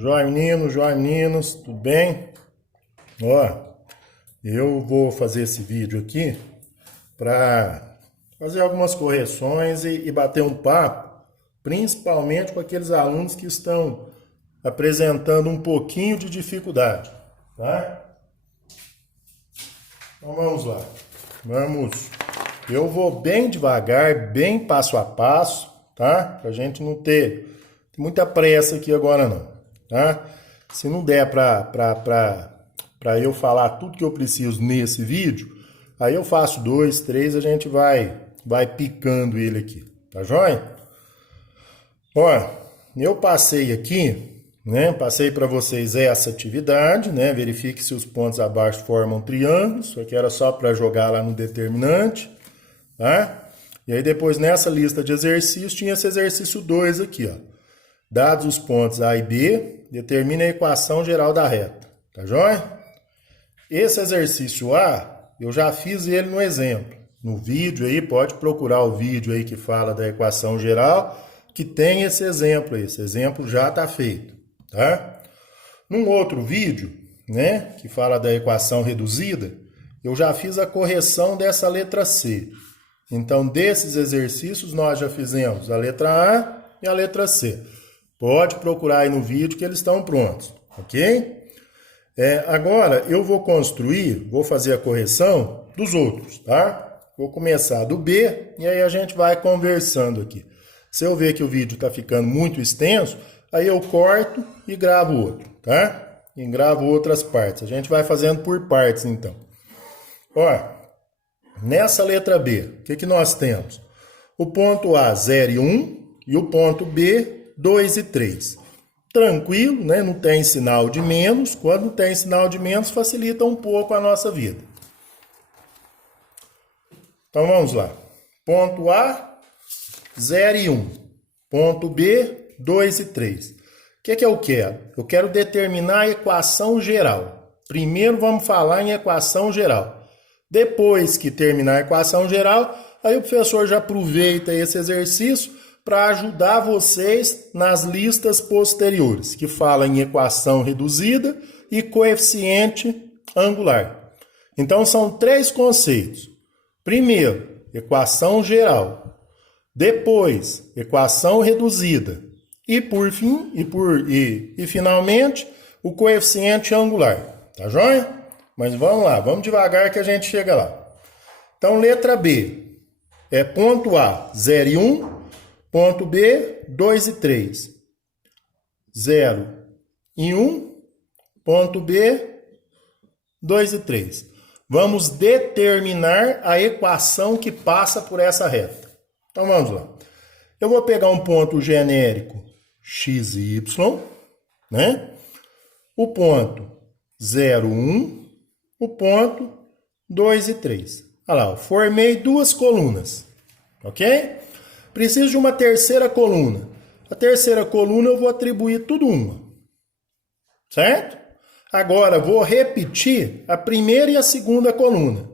Joia meninos, tudo bem? Ó, eu vou fazer esse vídeo aqui para fazer algumas correções e bater um papo, principalmente com aqueles alunos que estão apresentando um pouquinho de dificuldade, tá? Então vamos lá. Eu vou bem devagar, bem passo a passo, tá? Pra gente não ter muita pressa aqui agora não, tá? Se não der para eu falar tudo que eu preciso nesse vídeo, aí eu faço 2, 3, a gente vai picando ele aqui, tá joia? Ó, eu passei aqui, né? Passei para vocês essa atividade, né? Verifique se os pontos abaixo formam triângulos. Isso aqui era só para jogar lá no determinante, tá? E aí depois nessa lista de exercícios tinha esse exercício 2 aqui, ó. Dados os pontos A e B, determine a equação geral da reta, tá joia? Esse exercício A, eu já fiz ele no exemplo. No vídeo aí, pode procurar o vídeo aí que fala da equação geral, que tem esse exemplo aí. Esse exemplo já está feito, tá? Num outro vídeo, né, que fala da equação reduzida, eu já fiz a correção dessa letra C. Então, desses exercícios, nós já fizemos a letra A e a letra C. Pode procurar aí no vídeo que eles estão prontos, ok? Agora, eu vou fazer a correção dos outros, tá? Vou começar do B e aí a gente vai conversando aqui. Se eu ver que o vídeo está ficando muito extenso, aí eu corto e gravo outro, tá? E gravo outras partes. A gente vai fazendo por partes, então. Ó, nessa letra B, o que nós temos? O ponto A, 0 e 1, e o ponto B, 2 e 3. Tranquilo, né? Não tem sinal de menos. Quando tem sinal de menos, facilita um pouco a nossa vida. Então vamos lá. Ponto A, 0 e 1. Ponto B, 2 e 3. O que eu quero? Eu quero determinar a equação geral. Primeiro vamos falar em equação geral. Depois que terminar a equação geral, aí o professor já aproveita esse exercício para ajudar vocês nas listas posteriores, que falam em equação reduzida e coeficiente angular. Então, são 3 conceitos. Primeiro, equação geral. Depois, equação reduzida. E, por fim, e finalmente, o coeficiente angular. Tá joia? Mas vamos lá, vamos devagar que a gente chega lá. Então, letra B é ponto A, 0 e 1. Ponto B, 2 e 3. 0 e 1. Ponto B, 2 e 3. Vamos determinar a equação que passa por essa reta. Então vamos lá. Eu vou pegar um ponto genérico x e y, né? O ponto 0, 1. O ponto 2 e 3. Olha lá, eu formei 2 colunas, ok? Preciso de uma terceira coluna. A terceira coluna eu vou atribuir tudo uma. Certo? Agora vou repetir a primeira e a segunda coluna.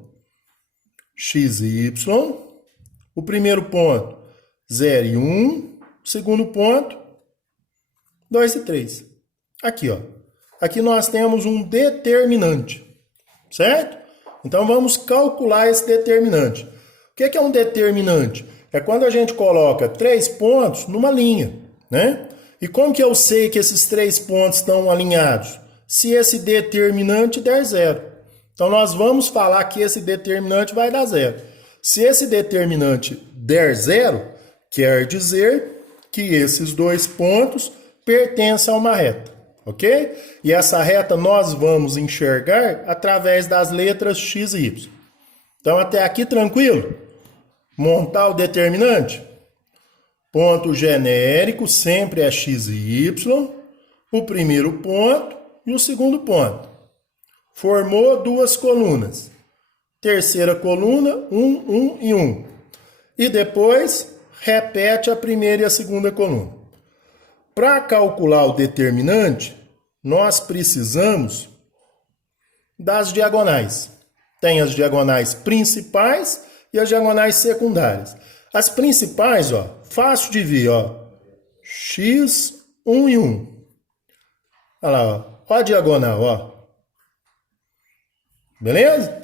X e Y. O primeiro ponto, 0 e 1. O segundo ponto, 2 e 3. Aqui, ó. Aqui nós temos um determinante. Certo? Então vamos calcular esse determinante. O que é um determinante? É quando a gente coloca 3 pontos numa linha, né? E como que eu sei que esses 3 pontos estão alinhados? Se esse determinante der 0. Então, nós vamos falar que esse determinante vai dar 0. Se esse determinante der 0, quer dizer que esses 2 pontos pertencem a uma reta, ok? E essa reta nós vamos enxergar através das letras x e y. Então, até aqui tranquilo? Montar o determinante? Ponto genérico sempre é x e y, o primeiro ponto e o segundo ponto. Formou 2 colunas. Terceira coluna, 1, 1 e 1. E depois repete a primeira e a segunda coluna. Para calcular o determinante, nós precisamos das diagonais. Tem as diagonais principais e as diagonais secundárias. As principais, ó, fácil de ver, ó, x, 1 e 1. Olha lá, ó. Ó a diagonal, ó. Beleza?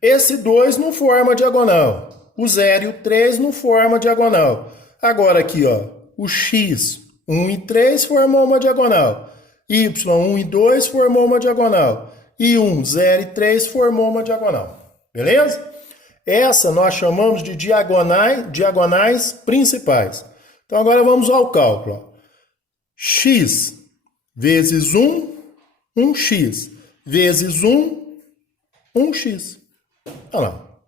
Esse 2 não forma diagonal. O 0 e o 3 não formam diagonal. Agora aqui, ó, o x, 1 e 3 formou uma diagonal. Y, 1 e 2 formou uma diagonal. E 1, 0 e 3 formou uma diagonal. Beleza? Essa nós chamamos de diagonais principais. Então agora vamos ao cálculo. Ó. X vezes 1, 1x. Vezes 1, 1x. Olha lá.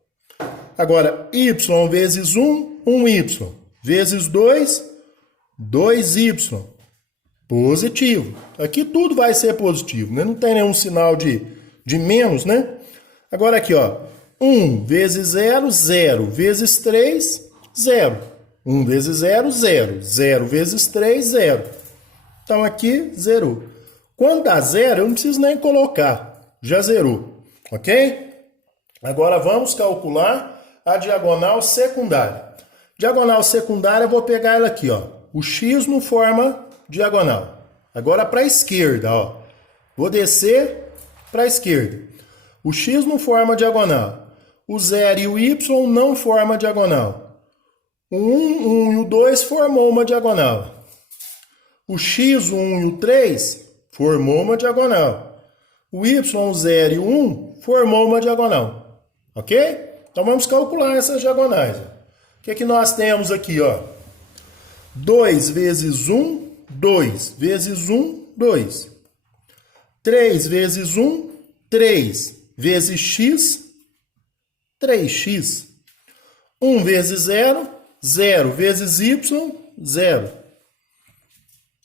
Agora, y vezes 1, 1y. Vezes 2, 2y. Positivo. Aqui tudo vai ser positivo, né? Não tem nenhum sinal de menos, né? Agora aqui, ó. 1 vezes 0, 0. Vezes 3, 0. 1 vezes 0, 0. 0 vezes 3, 0. Então aqui, zerou. Quando dá 0, eu não preciso nem colocar. Já zerou. Ok? Agora vamos calcular a diagonal secundária. Diagonal secundária, eu vou pegar ela aqui, ó. O x não forma diagonal. Agora para a esquerda, ó. Vou descer para a esquerda. O x não forma diagonal. O 0 e o y não formam diagonal. O 1 e o 2 formou uma diagonal. O x, o 1 e o 3 formou uma diagonal. O y, o 0 e o 1 formou uma diagonal. Ok? Então vamos calcular essas diagonais. O que é que nós temos aqui, ó? 2 vezes 1, 2. Vezes 1, 2. 3 vezes 1, 3. Vezes x, 3x. 1 vezes 0, 0. Vezes y, 0.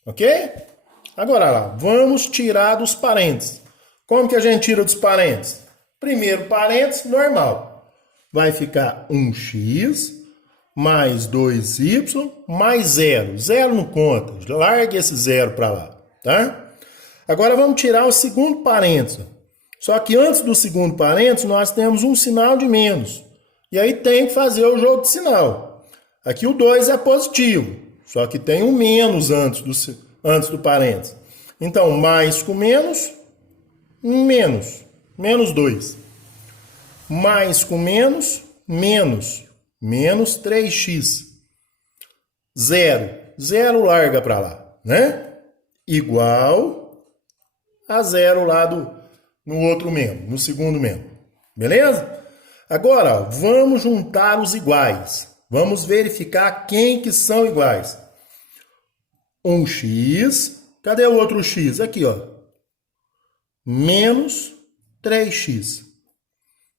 Ok? Agora lá, vamos tirar dos parênteses. Como que a gente tira dos parênteses? Primeiro parênteses, normal. Vai ficar 1x mais 2y mais 0. 0 não conta. Largue esse 0 para lá, tá? Agora vamos tirar o segundo parênteses. Só que antes do segundo parênteses, nós temos um sinal de menos. E aí tem que fazer o jogo de sinal. Aqui o 2 é positivo, só que tem um menos antes do parênteses. Então, mais com menos, menos. Menos 2. Mais com menos, menos. Menos 3x. 0. 0 larga para lá, né? Igual a 0 lá no outro membro, no segundo membro. Beleza? Agora, ó, vamos juntar os iguais. Vamos verificar quem que são iguais. 1x. Cadê o outro x? Aqui, ó. Menos 3x.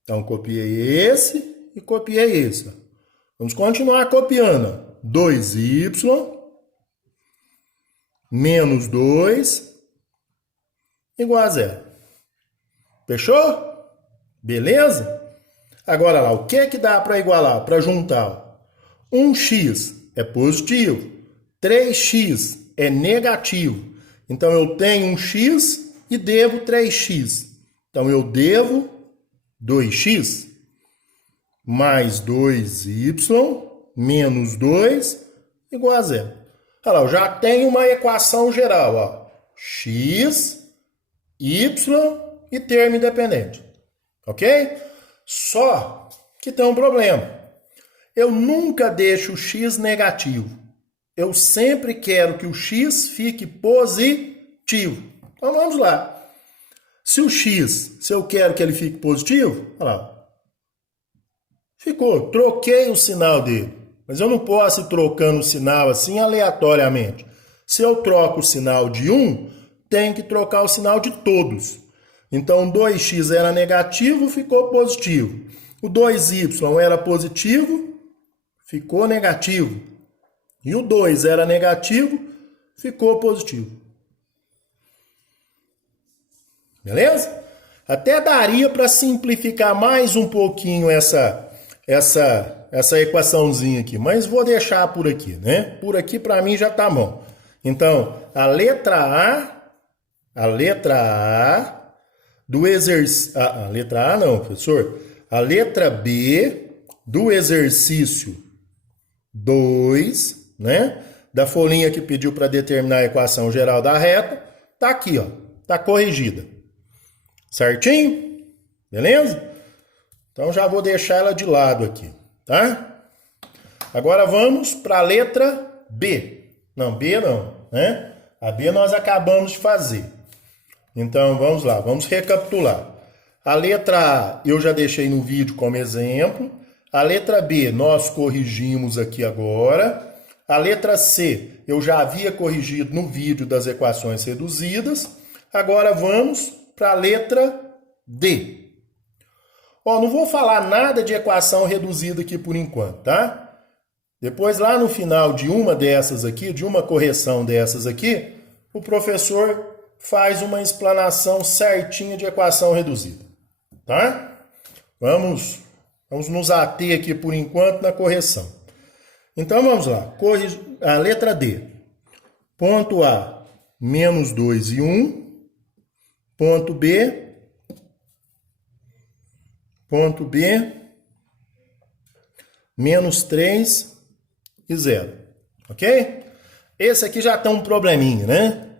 Então, copiei esse e copiei esse. Ó. Vamos continuar copiando. 2y menos 2 igual a 0. Fechou? Beleza? Agora lá, o que dá para igualar, para juntar? 1x é positivo, 3x é negativo. Então eu tenho um x e devo 3x. Então eu devo 2x mais 2y menos 2 igual a 0. Olha lá, eu já tenho uma equação geral, ó. X, y e termo independente. Ok? Só que tem um problema. Eu nunca deixo o x negativo. Eu sempre quero que o x fique positivo. Então vamos lá. Se eu quero que ele fique positivo, olha lá. Ficou. Troquei o sinal dele. Mas eu não posso ir trocando o sinal assim aleatoriamente. Se eu troco o sinal de um, tem que trocar o sinal de todos. Então, 2x era negativo, ficou positivo. O 2y era positivo, ficou negativo. E o 2 era negativo, ficou positivo. Beleza? Até daria para simplificar mais um pouquinho essa equaçãozinha aqui, mas vou deixar por aqui, né? Por aqui para mim já tá bom. Então, a letra A do exercício... A letra A não, professor. A letra B do exercício 2, né? Da folhinha que pediu para determinar a equação geral da reta, tá aqui, ó. tá corrigida. Certinho? Beleza? Então já vou deixar ela de lado aqui, tá? Agora vamos para a letra B. Não, B não, né? A B nós acabamos de fazer. Então vamos lá, vamos recapitular. A letra A eu já deixei no vídeo como exemplo. A letra B nós corrigimos aqui agora. A letra C eu já havia corrigido no vídeo das equações reduzidas. Agora vamos para a letra D. Ó, não vou falar nada de equação reduzida aqui por enquanto, tá? Depois lá no final de uma dessas aqui, de uma correção dessas aqui, o professor faz uma explanação certinha de equação reduzida, tá? Vamos nos ater aqui por enquanto na correção. Então vamos lá, a letra D. Ponto A, menos 2 e 1. Ponto B, menos 3 e 0. Ok? Esse aqui já tem um probleminha, né?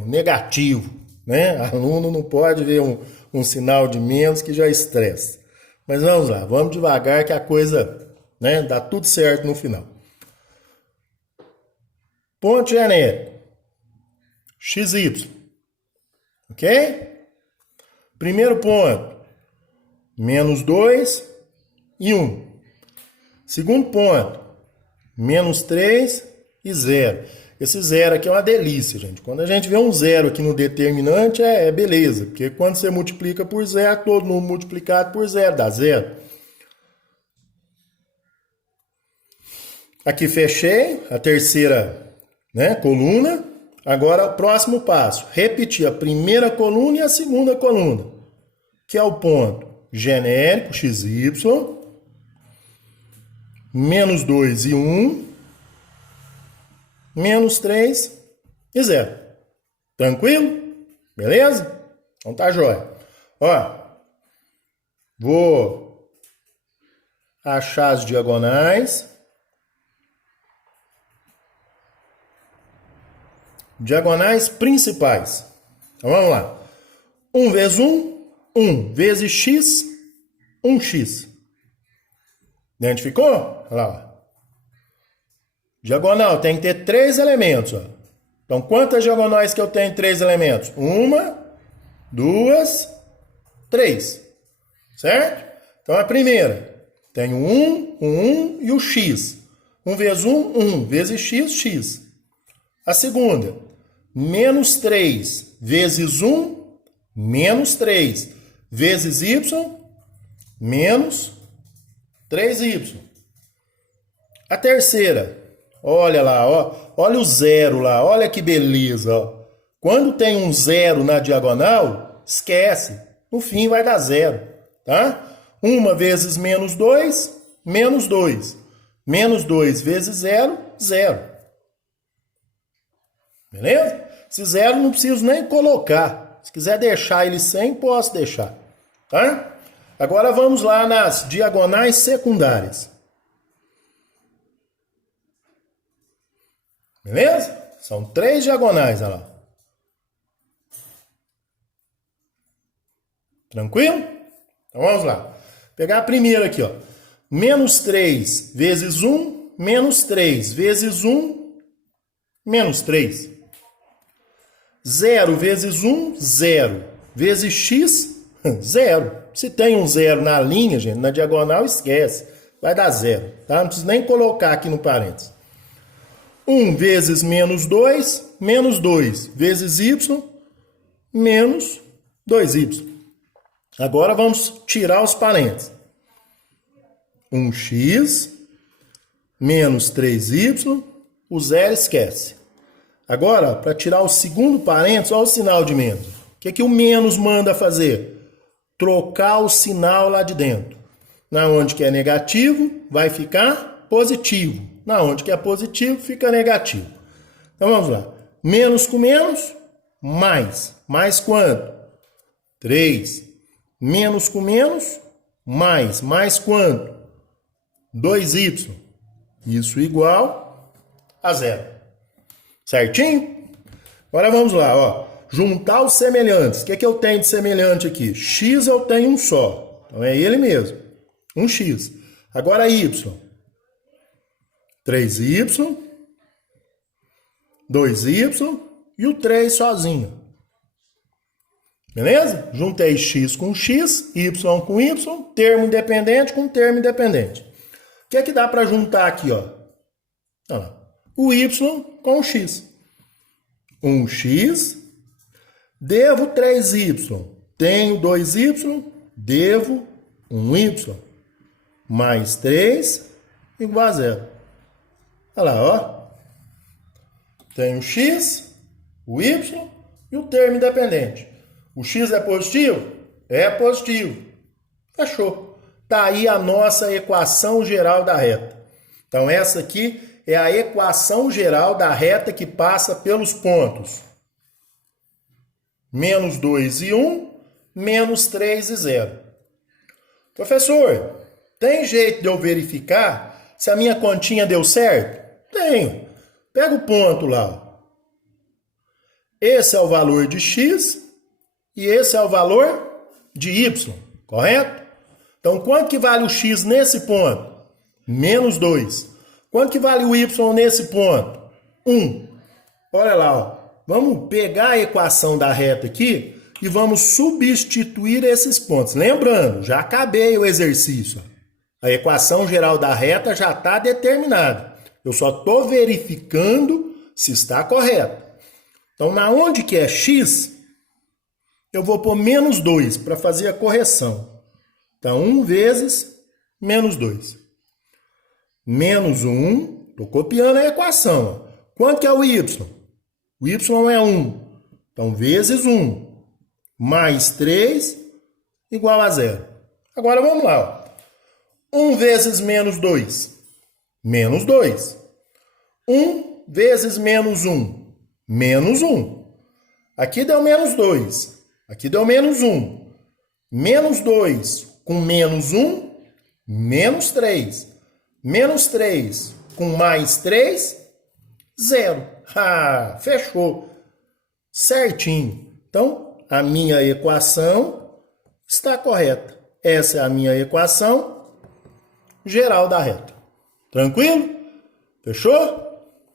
Um negativo, né? Aluno não pode ver um sinal de menos que já estressa. Mas vamos lá, vamos devagar que a coisa, né, dá tudo certo no final. Ponto genérico. XY. Ok? Primeiro ponto. Menos 2 e 1. Segundo ponto. Menos 3 e 0. Esse 0 aqui é uma delícia, gente. Quando a gente vê um 0 aqui no determinante, é beleza. Porque quando você multiplica por 0, todo número multiplicado por 0 dá 0. Aqui fechei a terceira, né, coluna. Agora, o próximo passo. Repetir a primeira coluna e a segunda coluna. Que é o ponto genérico, XY. Menos 2 e 1. Menos 3 e 0. Tranquilo? Beleza? Então tá jóia. Ó, vou achar as diagonais. Diagonais principais. Então vamos lá. 1 vezes 1, 1 vezes x, 1x. Identificou? Olha lá, ó. Diagonal tem que ter 3 elementos. Ó. Então, quantas diagonais que eu tenho em 3 elementos? 1, 2, 3. Certo? Então, a primeira. Tenho 1 e o x. 1 vezes 1, 1 vezes x, x. A segunda. Menos 3 vezes 1, menos 3 vezes y, menos 3y. A terceira. Olha lá, ó. Olha o zero lá, olha que beleza, ó. Quando tem um zero na diagonal, esquece. No fim vai dar zero, tá? 1 vezes menos 2, menos 2. Menos 2 vezes 0, 0. Beleza? Esse zero não preciso nem colocar. Se quiser deixar ele sem, posso deixar, tá? Agora vamos lá nas diagonais secundárias. Beleza? São 3 diagonais, olha lá. Tranquilo? Então vamos lá. Pegar a primeira aqui, ó. Menos 3 vezes 1, menos 3 vezes 1, menos 3. 0 vezes 1, 0. Vezes x, 0. Se tem um 0 na linha, gente, na diagonal, esquece. Vai dar 0, tá? Não precisa nem colocar aqui no parênteses. 1 vezes menos 2, menos 2 vezes y, menos 2y. Agora vamos tirar os parênteses. 1x menos 3y, o 0 esquece. Agora, para tirar o segundo parênteses, olha o sinal de menos. O que o menos manda fazer? Trocar o sinal lá de dentro. Na onde que é negativo, vai ficar positivo. Na onde que é positivo, fica negativo. Então vamos lá. Menos com menos, mais. Mais quanto? 3. Menos com menos, mais. Mais quanto? 2y. Isso igual a 0. Certinho? Agora vamos lá, ó. juntar os semelhantes. O que eu tenho de semelhante aqui? X eu tenho um só. Então é ele mesmo. Um X. Agora Y. 3Y. 2Y. E o 3 sozinho. Beleza? Juntei X com X. Y com Y. Termo independente com termo independente. O que é que dá para juntar aqui, ó? Olha lá. O Y com o X. 1x, devo 3y, tenho 2y, devo 1y, mais 3 igual a 0. Olha lá, ó. Tenho o x, o y e o termo independente. O x é positivo? É positivo. Fechou. Tá aí a nossa equação geral da reta. Então essa aqui é a equação geral da reta que passa pelos pontos menos 2 e 1, menos 3 e 0. Professor, tem jeito de eu verificar se a minha continha deu certo? Tenho. Pega o ponto lá. Esse é o valor de x e esse é o valor de y, correto? Então, quanto que vale o x nesse ponto? Menos 2. Quanto que vale o y nesse ponto? 1. Olha lá, ó. Vamos pegar a equação da reta aqui e vamos substituir esses pontos. Lembrando, já acabei o exercício. A equação geral da reta já está determinada. Eu só estou verificando se está correto. Então, na onde que é x, eu vou pôr menos 2 para fazer a correção. Então, 1 vezes menos 2. Menos 1, estou copiando a equação. Quanto que é o y? O y é 1. Então, vezes 1. Mais 3 igual a 0. Agora, vamos lá. 1 vezes menos 2. Menos 2. 1 vezes menos 1. Menos 1. Aqui deu menos 2. Aqui deu menos 1. Menos 2 com menos 1, menos 3. Menos 3 com mais 3, 0. Ah, fechou. Certinho. Então, a minha equação está correta. Essa é a minha equação geral da reta. Tranquilo? Fechou?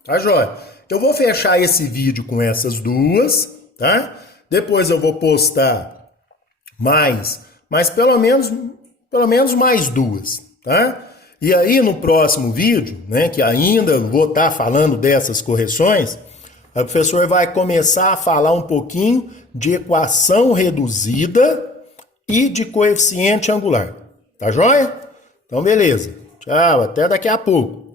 Tá jóia. Eu vou fechar esse vídeo com essas duas, tá? Depois eu vou postar mais pelo menos mais duas, tá? E aí, no próximo vídeo, né, que ainda vou estar falando dessas correções, o professor vai começar a falar um pouquinho de equação reduzida e de coeficiente angular. Tá joia? Então, beleza. Tchau, até daqui a pouco.